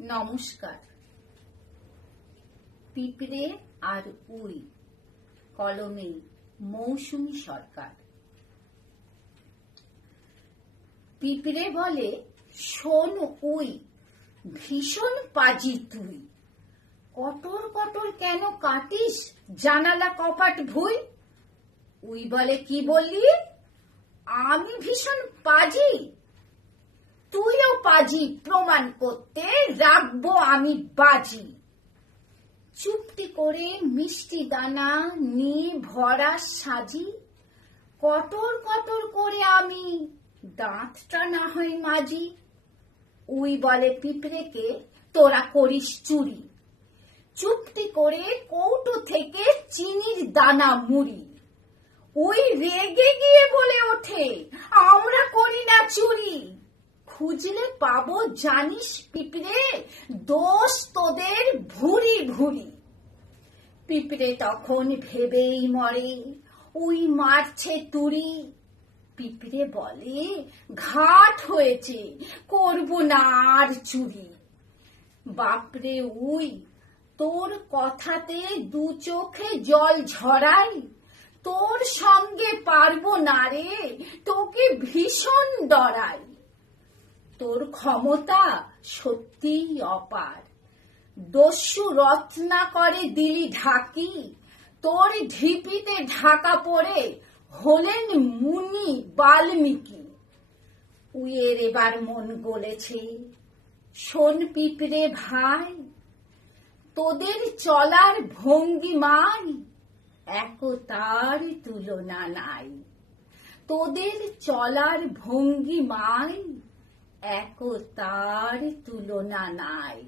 নমস্কার। পিঁপড়ে আর উই, কলমে মৌসুমী সরকার। পিঁপড়ে বলে, শোন উই, ভীষণ পাজি তুই। কটর কটর কেন কাটিস জানালা কপাট ভুই? উই বলে, কি বললি? আমি ভীষণ পাজি? তুইও পাজি প্রমাণ করতে রাখবো আমি বাজি। চুপটি করে মিষ্টি দানা নিয়ে ভরা সাজি, কটর কটর করে আমি দাঁতটা না হয় মাজি। উই বলে পিঁপড়েকে, তোরা করিস চুরি। চুপটি করে কৌটো থেকে চিনির দানা মুড়ি। উই রেগে গিয়ে বলে ওঠে, আমরা করি না চুরি। খুঁজলে পাবো জানিস পিঁপড়ে, দোষ তোদের ভুরি ভুরি। পিঁপড়ে তখন ভেবেই মরে, উই মারছে তুড়ি। পিঁপড়ে বলে, ঘাট হয়েছে, করবো না আর চুরি। বাপরে উই, তোর কথাতে দু চোখে জল ঝরাই। তোর সঙ্গে পারবো না রে, তোকে ভীষণ ডরাই। তোর ক্ষমতা সত্যিই অপার, দস্যু রত্নাকরে দিলি ঢাকি। তোর ঢিপিতে ঢাকা পড়ে হলেন মুনি বাল্মীকি। উইয়ের এবার মন গলেছে, শোন পিঁপড়ে ভাই, তোদের চলার ভঙ্গিমায় একতার তুলনা নাই। তোদের চলার ভঙ্গিমায় একতার তুলনা নাই।